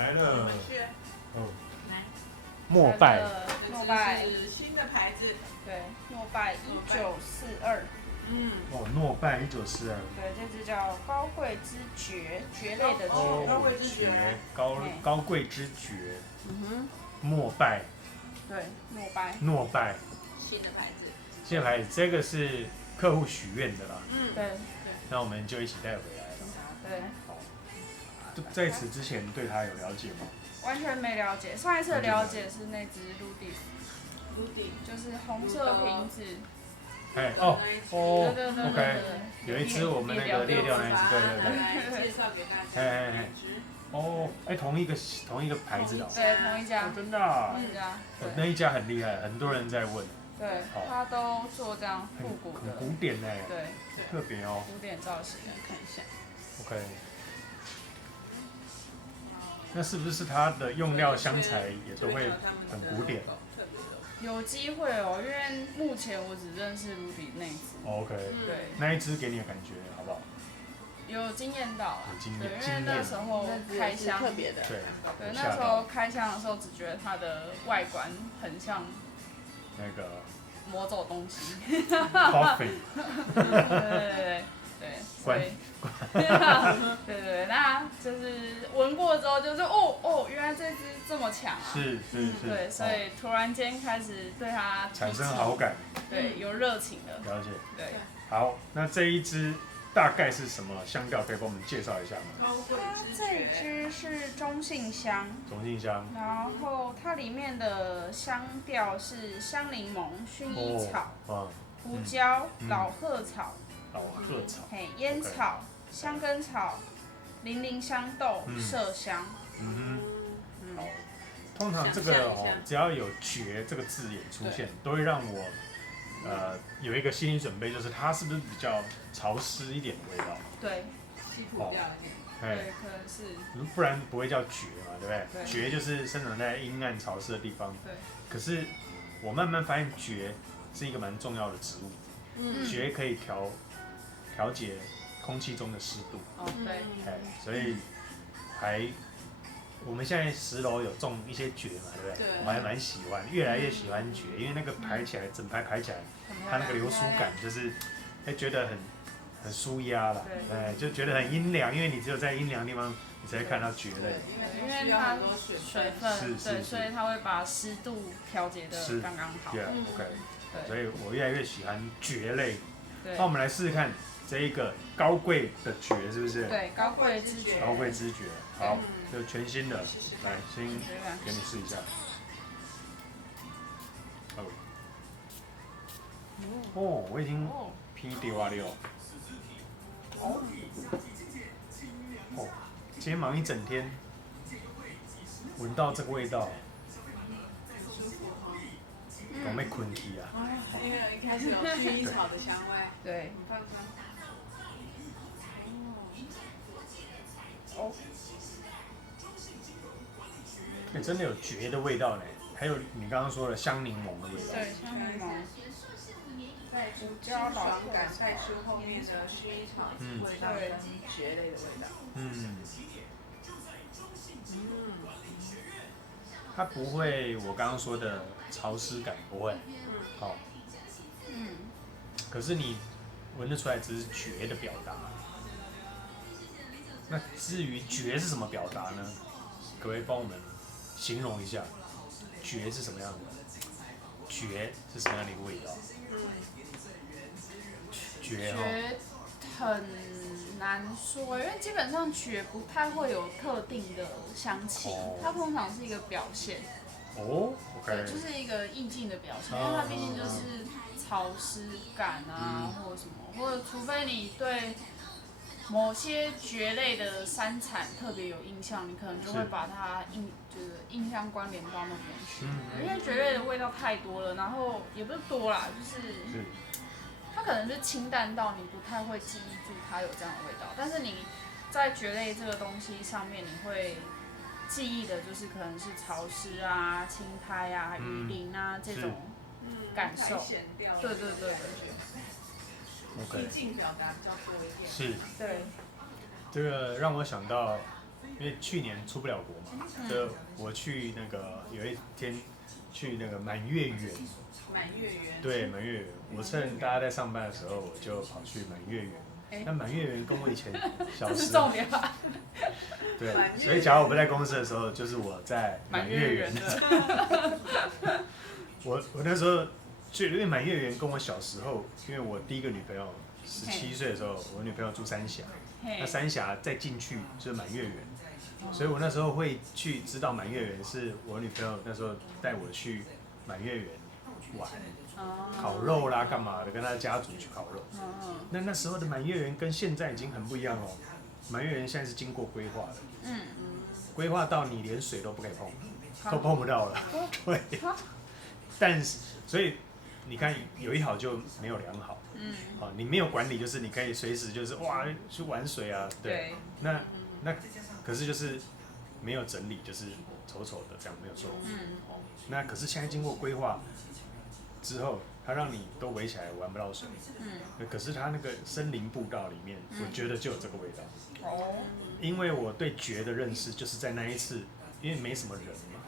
来了，哦，来，莫拜，诺拜这是新的牌子，对，诺拜1942，哦，诺拜1942，对，这只叫高贵之蕨，蕨类的哦蕨，高贵之蕨高贵之蕨，莫拜，对，诺拜，诺拜，新的牌子，现在牌这个是客户许愿的啦，对那我们就一起带回来了。对，在此之前对他有了解吗？完全没了解，上一次的了解是那只陆地，卢迪，就是红色瓶子，哎哦哦对，OK，有一只我们那个裂掉那一只，对对对，来介绍给大家。哎，哦，哎，同一个牌子的哦，对，同一家哦，真的啊，同一家，那一家很厉害，很多人在问，对，他都做这样复古的，很古典呢，对，特别哦古典造型，看一下， ，OK。那是不是它的用料香材也都会很古典有机会哦，因为目前我只认识卢迪那一只， ？OK，对，那一只给你的感觉好不好？有惊艳到啊，有惊对，艳因为那时候开箱，特别的，对，对，那时候开箱的时候只觉得它的外观很像那个魔走东西， coffee， 对，所以，对，那就是闻过之后就是哦，原来这只这么强啊，是，对，所以突然间开始对它产生好感，对，有热情了，了解。对。好，那这一支大概是什么香调？可以帮我们介绍一下吗？高贵它之这一蕨，支是中性香，中性香，然后它里面的香调是香柠檬、薰衣草、胡椒、老鹤草、老鹤草，烟草、香根草、零陵香豆、麝香。好。通常这个只要有“蕨”这个字眼出现，都会让我有一个心理准备，就是它是不是比较潮湿一点的味道？对，西土调一点，对，可能是。不然不会叫蕨嘛，对不对？对蕨就是生长在阴暗潮湿的地方。对。可是我慢慢发现，蕨是一个蛮重要的植物。蕨可以调节空气中的湿度。哦，对。哎，所以我们现在10楼有种一些蕨嘛，对不对？对我还蛮喜欢，越来越喜欢蕨，因为那个排起来，整排排起来，它那个流苏感就是，觉得很舒压啦，哎，就觉得很阴凉，因为你只有在阴凉的地方，你才会看到蕨类。因为它水分，对，所以它会把湿度调节的刚刚好。OK，对，所以我越来越喜欢蕨类。对。那我们来试试看这一个高贵的蕨是不是？对，高贵之蕨。高贵之蕨，好，就全新的，来先给你试一下。哦，我已经批掉了哦。哦，今天忙一整天，闻到这个味道，我没困起啊。因为一开始有薰衣草的香味，对。放松。哦。真的有蕨的味道呢，还有你刚刚说的香柠檬的味道。对，香柠檬。胡椒爽感带出后面的薰衣草味道跟蕨类的味道。它不会我刚刚说的潮湿感，不会。好。可是你闻得出来，只是蕨的表达。那至于蕨是什么表达呢？可不可以帮我们形容一下，蕨是什么样的？蕨是什么样的一个味道？蕨很难说，因为基本上蕨不太会有特定的香气，它通常是一个表现。哦 ，OK， 就是一个意境的表现，因为它毕竟就是潮湿感啊，或者什么，或者除非你对某些蕨类的山产特别有印象，你可能就会把它就是印象关联到那边去。因为蕨类的味道太多了，然后也不是多啦，就是它可能是清淡到你不太会记忆住它有这样的味道，但是你在蕨类这个东西上面，你会记忆的就是可能是潮湿啊、青苔啊、雨林啊这种感受。对。意境表达比较多一点。是。对。这个让我想到因为去年出不了国嘛，所以我去那个有一天去那个满月园。满月园。对，满月园，我趁大家在上班的时候，我就跑去满月园。那满月园跟我以前小时，这是重点吧？对，所以假如我不在公司的时候，就是我在满月园。我那时候因为满月园跟我小时候，因为我第一个女朋友17岁的时候，我女朋友住三峡，那三峡再进去就是满月园，所以我那时候会去知道满月园是我女朋友那时候带我去满月园玩，烤肉啦干嘛的，跟她家族去烤肉。那时候的满月园跟现在已经很不一样哦，满月园现在是经过规划的，规划到你连水都不可以碰，都碰不到了，对。但是所以你看有一好就没有两好，你没有管理，就是你可以随时就是哇去玩水啊，对，那可是就是没有整理，就是丑丑的这样没有错，那可是现在经过规划之后，它让你都围起来玩不到水，可是它那个森林步道里面，我觉得就有这个味道，因为我对蕨的认识就是在那一次，因为没什么人嘛，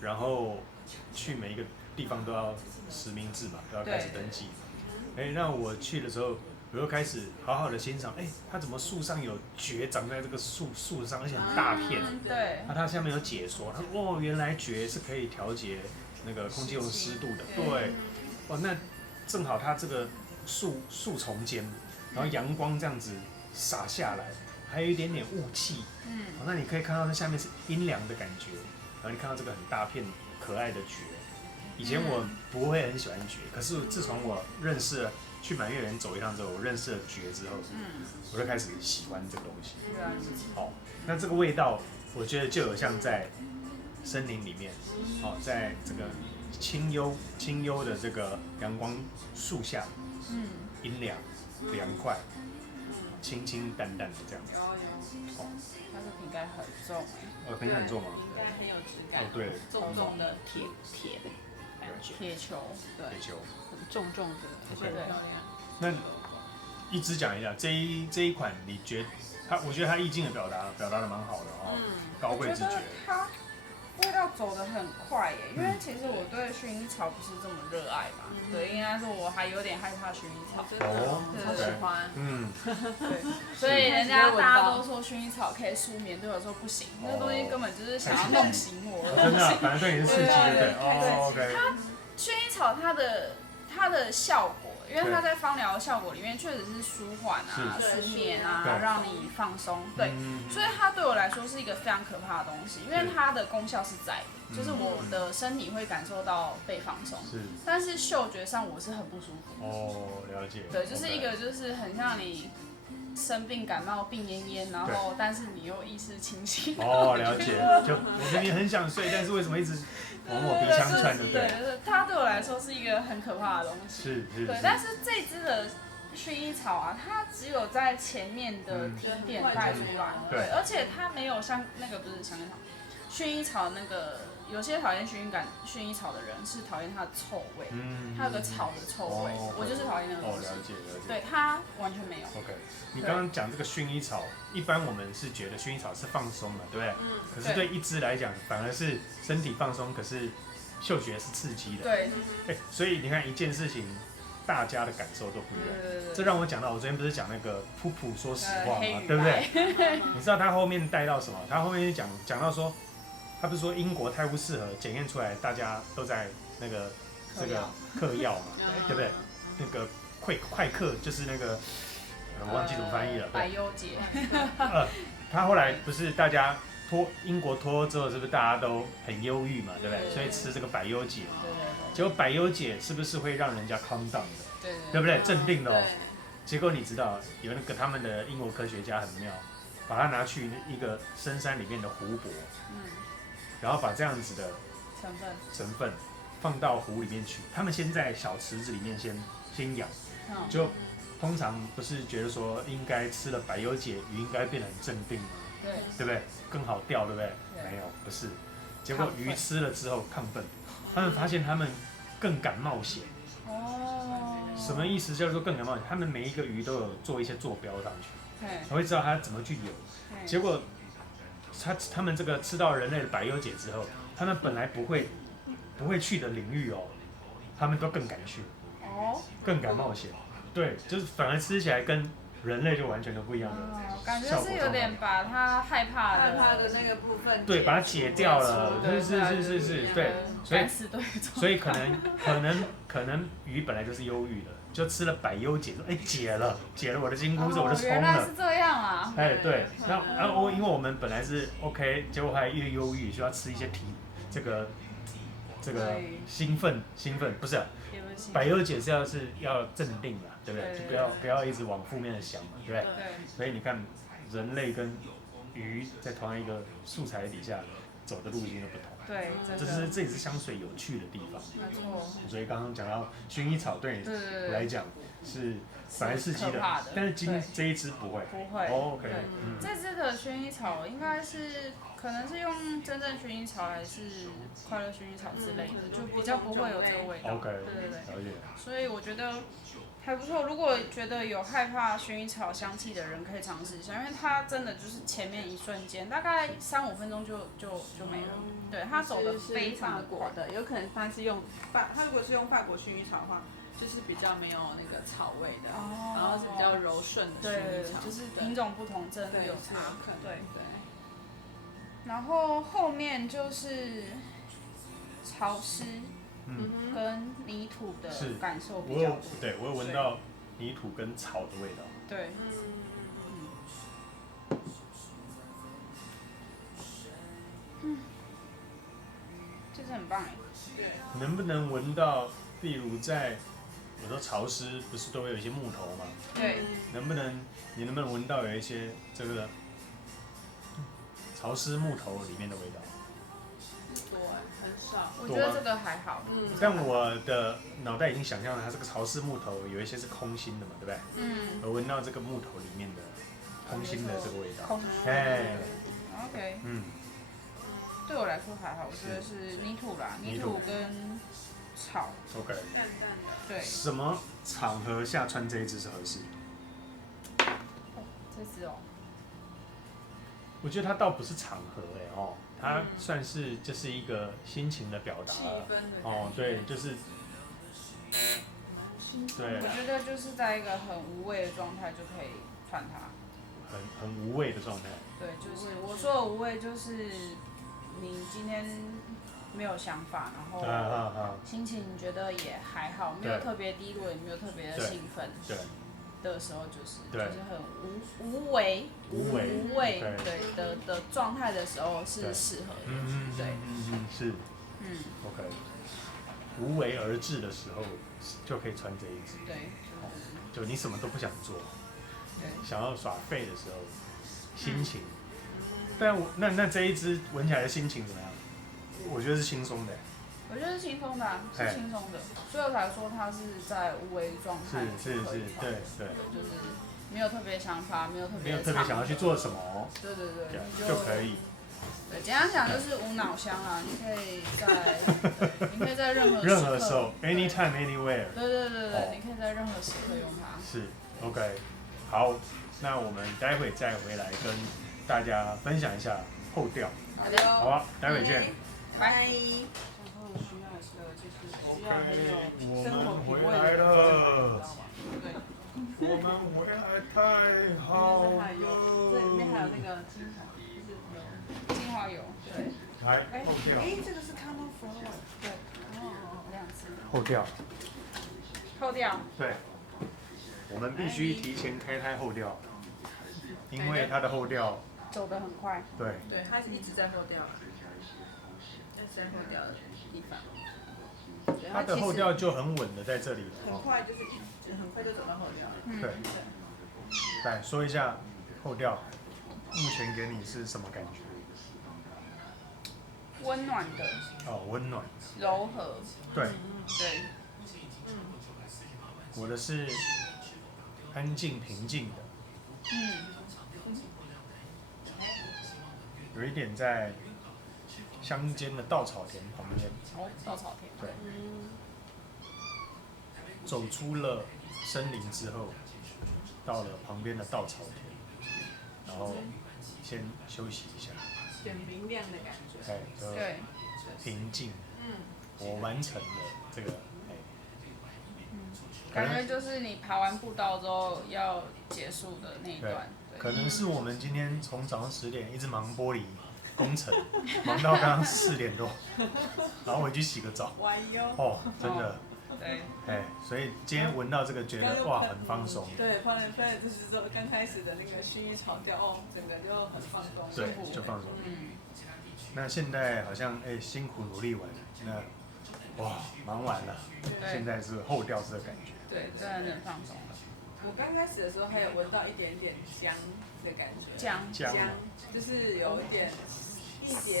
然后去每一个地方都要实名制嘛，都要开始登记。那我去的时候，我就开始好好的欣赏，它怎么树上有蕨长在这个树上，而且很大片。对。它下面有解说，它说原来蕨是可以调节那个空气中湿度的。对。那正好它这个树丛间，然后阳光这样子洒下来，还有一点点雾气。那你可以看到它下面是阴凉的感觉，然后你看到这个很大片可爱的蕨。以前我不会很喜欢蕨，可是自从我认识了去满月园走一趟之后，我认识了蕨之后，我就开始喜欢这个东西。好，那这个味道，我觉得就有像在森林里面，在这个清幽的这个阳光树下，阴凉凉快，清清淡淡的这样子。它的瓶盖很重瓶盖很重吗？应该很有质感。对，重重的铁的感觉。铁球，对，铁球，很重重的，而且很漂亮。那一直讲一下这一款，你觉得我觉得它意境的表达的蛮好的哦，高贵之觉。它味道走得很快耶，因为其实我对薰衣草不是这么热爱嘛，对，应该说我还有点害怕薰衣草，真的超喜欢，对，所以大家都说薰衣草可以舒眠，对我说不行，那个东西根本就是想要弄醒我的真的，反正对你是刺激的，对，OK。它薰衣草它的效果，因为它在芳疗的效果里面确实是舒缓啊、舒眠啊，让你放松。对，所以它对我来说是一个非常可怕的东西，因为它的功效是在的，就是我的身体会感受到被放松，但是嗅觉上我是很不舒服。了解。对，就是一个就是很像你生病感冒病恹恹，然后但是你又意识清醒。了解。就我明明很想睡，但是为什么一直往我鼻腔窜，对不对？对，它对我来说是一个很可怕的东西。是。对，但是这支的薰衣草啊，它只有在前面的提点带出来，对，而且它没有像那个不是香根草，薰衣草那个。有些讨厌薰衣草的人是讨厌它的臭味，它有个草的臭味，我就是讨厌那个东西。了解。对，它完全没有。OK， 你刚刚讲这个薰衣草，一般我们是觉得薰衣草是放松的，对不对？可是对一支来讲，反而是身体放松，可是嗅觉是刺激的。对。所以你看一件事情，大家的感受都不一样。这让我讲到，我昨天不是讲那个噗噗说实话嘛，对不对？你知道他后面带到什么？他后面讲到说。他不是说英国太不适合检验出来，大家都在那个这个嗑药嘛，对不对？那个快嗑就是那个，我忘记怎么翻译了。百忧解。他后来不是大家英国脱欧之后，是不是大家都很忧郁嘛，对不对？所以吃这个百忧解。结果百忧解是不是会让人家 calm down 的？对不对？镇定的哦。结果你知道有那个他们的英国科学家很妙，把它拿去一个深山里面的湖泊。然后把这样子的成分放到湖里面去，他们先在小池子里面先养，就通常不是觉得说应该吃了百忧解鱼应该变得很镇定吗？对不对？更好钓，对不对？没有，不是。结果鱼吃了之后亢奋，他们发现他们更敢冒险。什么意思？叫做更敢冒险？他们每一个鱼都有做一些坐标上去，才会知道它怎么去游。结果他们这个吃到人类的百忧解之后，他们本来不会去的领域哦，他们都更敢去，更敢冒险。对，就是反而吃起来跟人类就完全都不一样的感觉是有点把他害怕的那个部分，对，把它解掉了，是，对，所以可能鱼本来就是忧郁的，就吃了百忧解，解了我的金箍子，我就冲了。原来是这样啊！对，因为我们本来是 OK， 结果还越忧郁，需要吃一些这个兴奋不是百忧解是要镇定啦，对不对？就不要一直往负面的想嘛，对不对？所以你看，人类跟鱼在同样一个素材底下走的路径都不同。对，这也是香水有趣的地方。没错。所以刚刚讲到薰衣草对你来讲是本来刺激的，但是这一支不会。不会。OK。这支的薰衣草应该是可能是用真正薰衣草还是快乐薰衣草之类的，就比较不会有这个味道。OK。对。了解。所以我觉得还不错。如果觉得有害怕薰衣草香气的人，可以尝试一下，因为它真的就是前面一瞬间，大概3-5分钟就没了。对，它走的非常快的，有可能它是用它如果是用法国薰衣草的话，就是比较没有那个草味的，然后是比较柔顺的薰衣草。对，就是品种不同，真的有差。对。然后后面就是潮湿。跟泥土的感受比较多。对，我有闻到泥土跟草的味道。对。就是很棒哎。能不能闻到？例如在有时候潮湿，不是都会有一些木头吗？对。你能不能闻到有一些这个潮湿木头里面的味道？很少，我觉得这个还好。但我的脑袋已经想象了，它这个潮湿木头有一些是空心的嘛，对不对？而闻到这个木头里面的空心的这个味道。OK。对我来说还好，我觉得是泥土啦，泥土跟草。OK。淡淡的。对。什么场合下穿这一支是合适？这支哦。我觉得它倒不是场合它算是就是一个心情的表达对，就是，对。我觉得就是在一个很无味的状态就可以穿它。很无味的状态。对，就是我说的无味，就是你今天没有想法，然后心情觉得也还好，没有特别低落，也没有特别的兴奋。对。的时候就是很无为的状态的时候是适合的。对。是。OK。无为而治的时候就可以穿这一支。对。就你什么都不想做，想要耍废的时候，心情。但那这一支闻起来的心情怎么样？我觉得是轻松的。我觉得是轻松的，是轻松的，所以我才说他是在无为状态。是，对，就是没有特别想法，没有特别想要去做什么。对，就可以。对，简单讲就是无脑香啊，你可以在任何时候 ，anytime anywhere。对，你可以在任何时刻用它。是 ，OK， 好，那我们待会再回来跟大家分享一下后调。好的。好啊，待会见。拜。OK，我们回来了。我们回来太好了。这里面还有那个精华油，对。后调。这个是 Common Flower。对。2次。后调。对。我们必须提前开胎后调，因为它的后调走得很快。对，它一直在后调，在后调的地方。它的后调就很稳的在这里了。很快就是很快就走到后调了。对。来说一下后调，目前给你是什么感觉？温暖的。温暖。柔和。对。对。我的是安静平静的。有一点在乡间的稻草田旁边。稻草田。对。走出了森林之后，到了旁边的稻草田，然后先休息一下。点明亮的感觉。对，平静。我完成了这个。感觉就是你爬完步道之后要结束的那一段。可能是我们今天从早上10点一直忙玻璃工程，忙到刚刚4点多，然后回去洗个澡。哦，真的。对。所以今天闻到这个，觉得哇，很放松。对，放在就是说刚开始的那个薰衣草调，哦，整个就很放松。对，就放松。那现在好像辛苦努力完了，那哇忙完了，现在是后调式的感觉。对，真的很放松了。我刚开始的时候还有闻到一点点姜的感觉。姜，就是有一点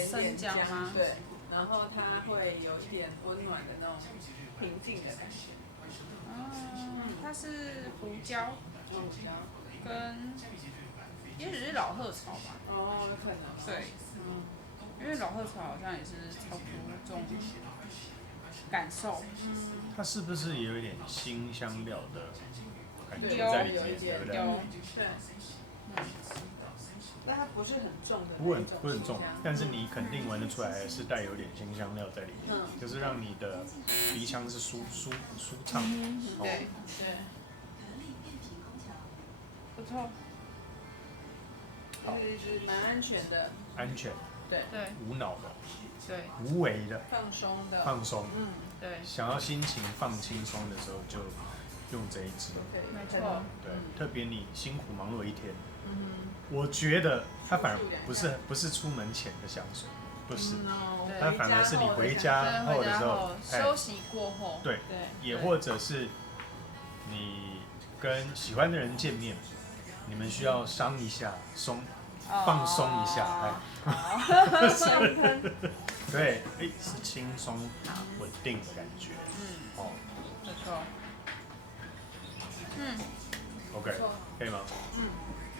生姜吗？对，然后它会有一点温暖的那种平静的感觉。它是胡椒，跟也许是老鹤草吧。哦，有可能。对，因为老鹤草好像也是差不多这种感受。它是不是也有一点辛香料的感觉在里面，对不对？对。那它不是很重的，不很重，但是你肯定闻得出来是带有点辛香料在里面，就是让你的鼻腔是舒畅。对，不错。就是蛮安全的。安全。对。无脑的。对。无为的。放松。对。想要心情放轻松的时候，就用这一支。没错。对，特别你辛苦忙碌一天。我觉得它反而不是出门前的香水，不是，它反而是你回家后的时候，休息过后，对，也或者是你跟喜欢的人见面，你们需要伤一下，放松一下，对，是轻松稳定的感觉，没错，OK， 可以吗？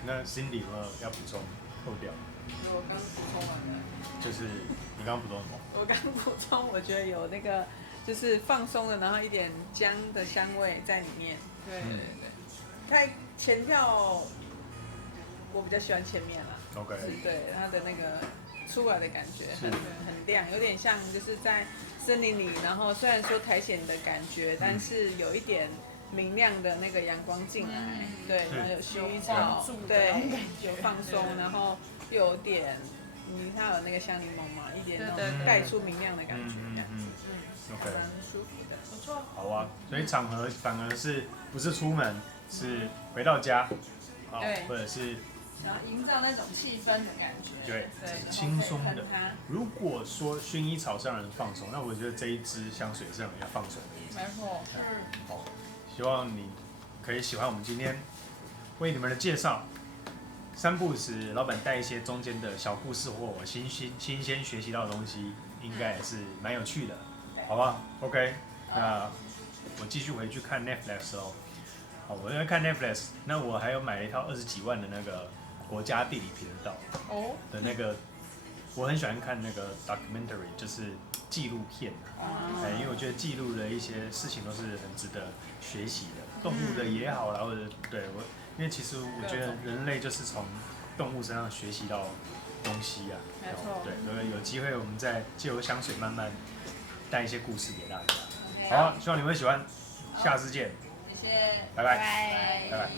那 Cindy 有没有要补充后调？我刚补充完了。就是你刚刚补充什么？我刚补充，我觉得有那个就是放松的，然后一点姜的香味在里面。对。它前调我比较喜欢前面啦。OK。对，它的那个出来的感觉很亮，有点像就是在森林里，然后虽然说苔藓的感觉，但是有一点明亮的那个阳光进来，对，然后有薰衣草，对，有放松，然后又有点，它有那个香柠檬嘛，一点那种带出明亮的感觉，OK， 蛮舒服的，不错。好啊，所以场合反而是不是出门，是回到家，或者是，然后营造那种气氛的感觉，对，轻松的。如果说薰衣草是让人放松，那我觉得这一支香水是让人家放松的。没错。好。希望你可以喜欢我们今天为你们的介绍。3不时，老板带一些中间的小故事或我新鲜学习到的东西，应该也是蛮有趣的，好吧 ？OK， 那我继续回去看 Netflix 哦。好，我在看 Netflix， 那我还有买了一套20几万的那个国家地理频道的那个，我很喜欢看那个 documentary， 就是纪录片因为我觉得记录的一些事情都是很值得学习的，动物的也好啦，或者对我，因为其实我觉得人类就是从动物身上学习到东西啊，没错，对，所以有机会我们再借由香水慢慢带一些故事给大家。好，希望你们会喜欢，下次见，谢谢，拜拜，拜拜。